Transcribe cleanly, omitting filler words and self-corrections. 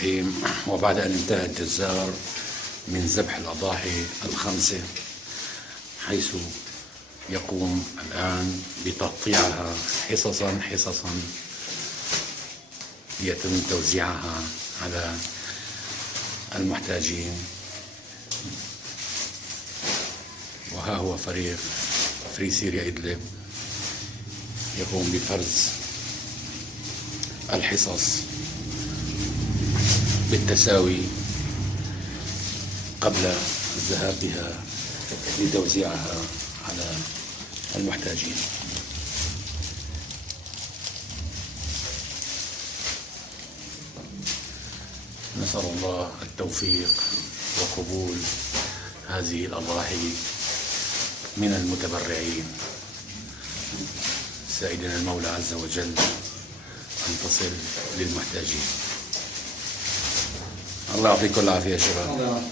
الرحيم. وبعد أن انتهى الجزار من ذبح الأضاحي الخمسة، حيث يقوم الآن بتقطيعها حصصا ليتم توزيعها على المحتاجين. وها هو فريق فري سيريا إدلب يقوم بفرز الحصص بالتساوي قبل الذهاب بها لتوزيعها على المحتاجين. نسأل الله التوفيق وقبول هذه الأضاحي من المتبرعين، سائلنا المولى عز وجل أن تصل للمحتاجين. الله يعطيكم العافية يا شباب.